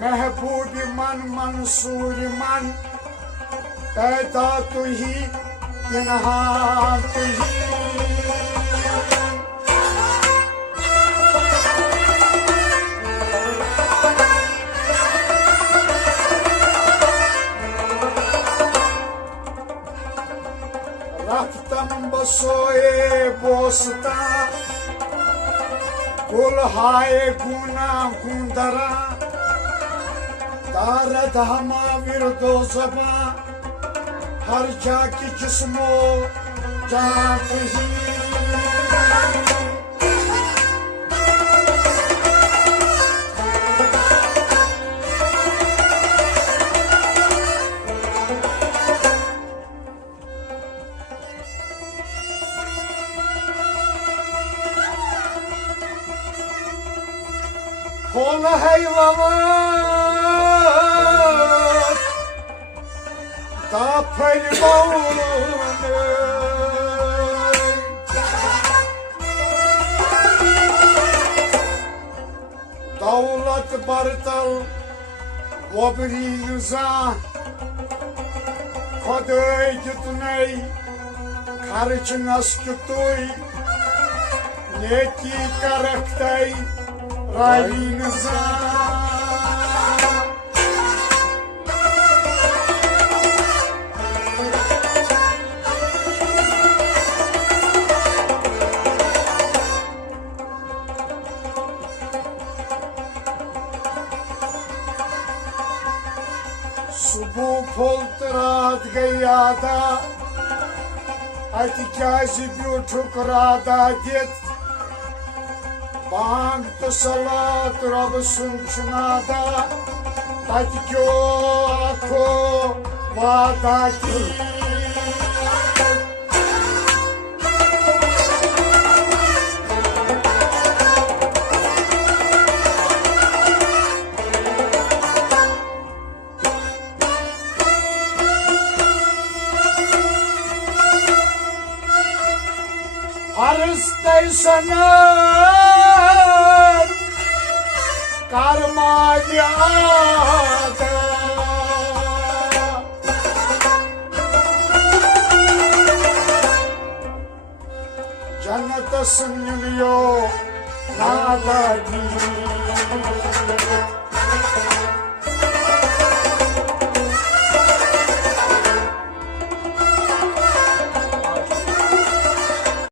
महबूब मन मंसूर मन, पैदा तू ही पिन्हा तू ही। रफ्तम बसोए बोसता, गुलहाए गुना गुंदरा, दारद हमा विरदो जबा, हर जा की जिस्मो जात ही। फूल है दाफल दौलत बरतल वबरी नजा, खुदाई दितने खर्च नस्कुतुई, नेकी करखतई रावी नजा। सुबह फुल रात गई आदा, अति ब्यूठुक रादा दित, बांग तो सलात रब सुनादा, तत क्यों आखो वादा की। हरस्ते सनत कर्मा यादा, जन्नत सुनियो नादा दी।